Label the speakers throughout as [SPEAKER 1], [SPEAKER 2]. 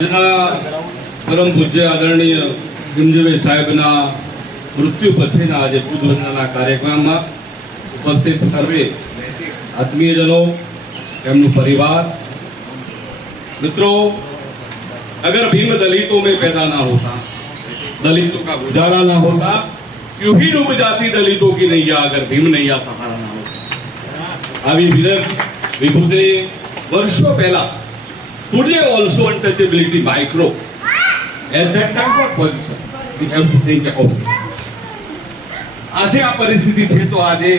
[SPEAKER 1] આજના પરમ પૂજ્ય આદરણીય ભીમજીભાઈ સાહેબના મૃત્યુ પછીના આજે પૂજવંદનાના કાર્યક્રમમાં ઉપસ્થિત સર્વે આત્મીયજનો એમનું પરિવાર मित्रों अगर भीम दलितों में पैदा ना होता दलितों का गुजारा ना होता यूं ही डूब जाती दलितों की नैया अगर भीम नैया सहारा ना होता આવી વિરલ વિભૂતે વર્ષો પહેલા today also untouchability micro. At that time what position we have to think about આજે આ પરિસ્થિતિ છે તો આજે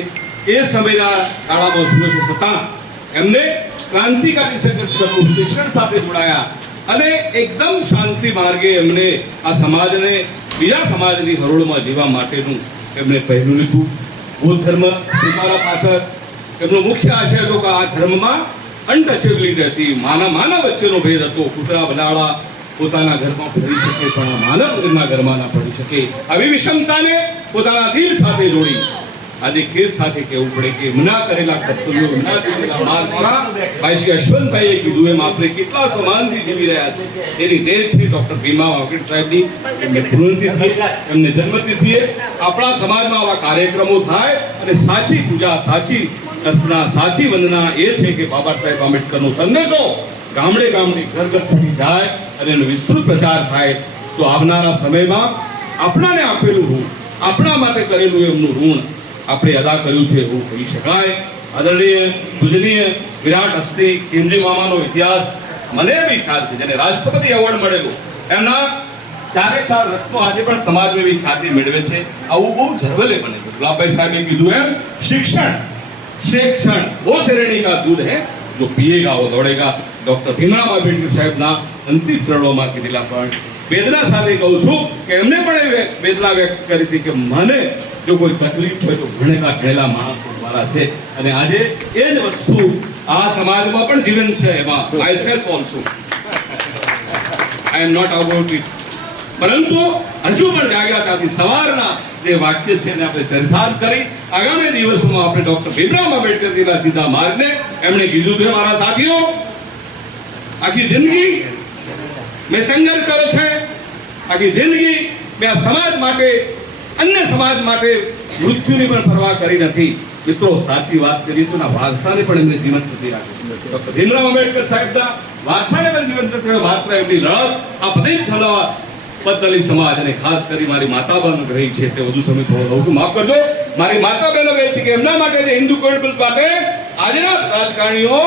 [SPEAKER 1] એ સમયના કાળામાં સુરેશ હતા. એમને ક્રાંતિકારી સંઘર્ષ શિક્ષણ સાથે જોડાયા અને એકદમ શાંતિ માર્ગે એમને આ સમાજને, બીજા સમાજની હરોળમાં જીવા માટેનું એમણે પહેલું લીધું. બૌદ્ધ ધર્મ સ્વીકારવા પાછળ એમનો મુખ્ય આશય હતો કે આ ધર્મમાં અનટચેબિલિટી હતી માના માના વચ્ચેનો ભેદ હતો. કૂતરા બલાળા પોતાના ઘરમાં ફરી શકે, પણ માનવ એમના ઘરમાં ના ફરી શકે. આવી વિષમતાને પોતાના દિલ સાથે જોડી આજે ખેર સાથે કહેવું પડે કે ના કરેલા કર્તવ્યો ના દીધેલા માર્ગ ભાઈ શ્રી અશ્વંતભાઈએ કીધું એમ આપણે કેટલા સમાનથી જીવી રહ્યા છે એની દેર છે ડોક્ટર ભીમા વાકેટ સાહેબની. એમને પૂર્ણતિથિએ એમને જન્મતિથિએ આપણા સમાજમાં આવા કાર્યક્રમો થાય અને સાચી પૂજા, સાચી કલ્પના સાચી વંદના એ છે કે બાબા સાહેબ આંબેડકરનો સંદેશો ગામડે ગામડે ઘર ઘર સુધી જાય અને એનો વિસ્તૃત પ્રચાર થાય. તો આવનારા સમયમાં આપણાને આપેલું ઋણ, આપણા માટે કરેલું એમનું ઋણ આપણે અદા કર્યું છે એવું કહી શકાય. આદરણીય, પૂજનીય વિરાટ હસ્તી કિમજી મામાનો ઇતિહાસ મને બી ખ્યાલ છે, જેને રાષ્ટ્રપતિ એવોર્ડ મળેલો. એમના ચારે ચાર રત્નો આજે પણ સમાજમાં એવી ખ્યાતિ મેળવે છે. આવું બહુ જરવલે બને છે. ગુલાબભાઈ સાહેબે કીધું એમ, શિક્ષણ શિક્ષણ વો શ્રેણી કા દૂધ હે, જો પીએગા, વો દોડેગા. ડોક્ટર ભીમરાવ આંબેડકર સાહેબના અંતિમ ચરણોમાં કીધેલા પણ વેદના સાથે કહું છું કે એમને પણ એ વેદના વ્યક્ત કરી હતી કે મને જો કોઈ તકલીફ હોય તો ભણેલા ગણેલા માણસો દ્વારા છે. અને આજે એ જ વસ્તુ આ સમાજમાં પણ જીવન છે એમાં. I self also I am not about it પરંતુ હજુ પણ જાગ્રતાથી સવારના જે વાક્ય છે એને આપણે ચરિતાર્થ કરી. આગામી દિવસોમાં આપણે ડોક્ટર ભીમરાવ આંબેડકરજીના સીધા માર્ગને એમણે કીધું છે મારા સાથીઓ, આખી જિંદગી મેં સંઘર્ષ કર્યો છે. આખી જિંદગી મેં આ સમાજ માટે અન્ય સમાજ માટે મૃત્યુની પણ પરવા કરી નથી. મિત્રો, સાચી વાત કરીએ તો વારસાને પણ એમને જીવંત નથી રાખ્યું ભીમરાવ આંબેડકર સાહેબના વારસાને પણ જીવંત નથી માત્ર એમની લડત આ બધી જ થલાવા પદ્દલી સમાજ અને ખાસ કરી મારી માતા બહેન રહી છે તે વધુ સમય થોડો લઉં છું. માફ કરજો. મારી માતા બહેનો કહે છે કે એમના માટે જે હિન્દુ કોડબલ માટે આજના રાજકારણીઓ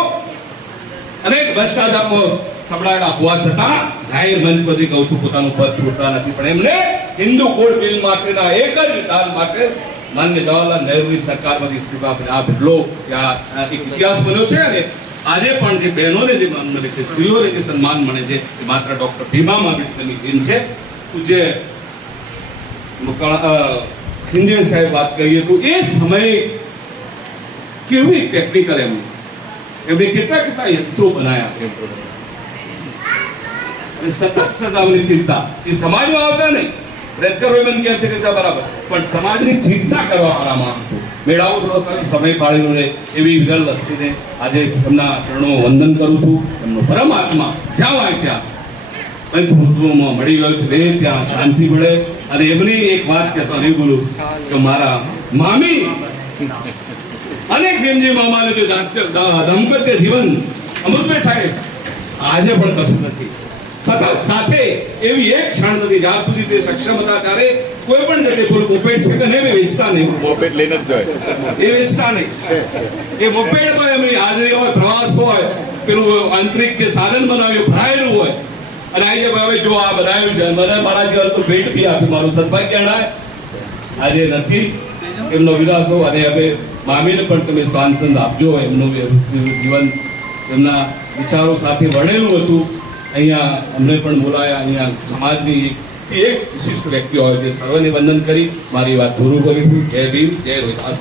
[SPEAKER 1] અનેક ભ્રષ્ટાચારમાં સંભળાયેલા હોવા છતાં જાહેર મંચ પરથી કહું છું પોતાનું પદ છોડતા નથી. પણ એમને હિન્દુ કોડ બિલ માટેના એક જ વિધાન માટે માન્ય જવાહરલાલ નહેરુની સરકારમાંથી ઇસ્તીફા આપીને આ બદલો એક ઇતિહાસ બન્યો છે અને આજે પણ જે બહેનોને જે માન મળે છે સ્ત્રીઓને જે સન્માન મળે છે એ માત્ર ડોક્ટર ભીમા આંબેડકરની જીન છે. જે મુકાળા, સાહેબ વાત કરીએ તો એ સમયે કેવી ટેકનિકલ એમ? એમણે કેટલા કેટલા યંત્રો બનાવ્યા. અને સતત સદાવની ચિંતા એ સમાજમાં આવતા નહીં રેડકર કહે છે કે બરાબર પણ સમાજની ચિંતા કરવા વાળા માણસો મેળાઓ થોડો સમય પાડેલો રહે એવી વિરલ વસ્તીને આજે એમના ચરણો વંદન કરું છું એમનો પરમાત્મા જ્યાં હોય ત્યાં પંચભૂતોમાં મળી ગયો છે ત્યાં શાંતિ મળે અને એમની એક વાત કહેતા નહીં બોલું કે મારા મામી અનેક ભીમજી મામાનું જે દાંપત્ય જીવન અમૃતભાઈ સાહેબ આજે પણ કશું નથી. સતત સાથે એવી એક ક્ષણ નથી જ્યાં સુધી તે સક્ષમ હતા ત્યારે કોઈ પણ જગ્યાએ ફૂલ મોપેડ છે કે નહીં વેચતા નહીં.
[SPEAKER 2] મોપેડ લઈને જ જાય.
[SPEAKER 1] એ વેચતા નહીં. એ મોપેડ પર એમની હાજરી હોય પ્રવાસ હોય પેલું આંતરિક જે સાધન બનાવ્યું ભરાયેલું હોય. અને આજે હવે જો આ બનાવ્યું છે. મને મારા જીવન તો ભેટ બી આપ્યું મારું સદભાગ્ય જણાય. આજે નથી એમનો વિરાસો અને હવે મામીને પણ તમે સ્વાંતંદ આપજો. એમનું જીવન એમના વિચારો સાથે વણેલું હતું. અહીંયા અમને પણ બોલાયા. અહીંયા સમાજની એક એક વિશિષ્ટ વ્યક્તિ હોય, જે સર્વને વંદન કરી મારી વાત પૂરું કરી. છું જય ભીમ, જય રોહિદાસ.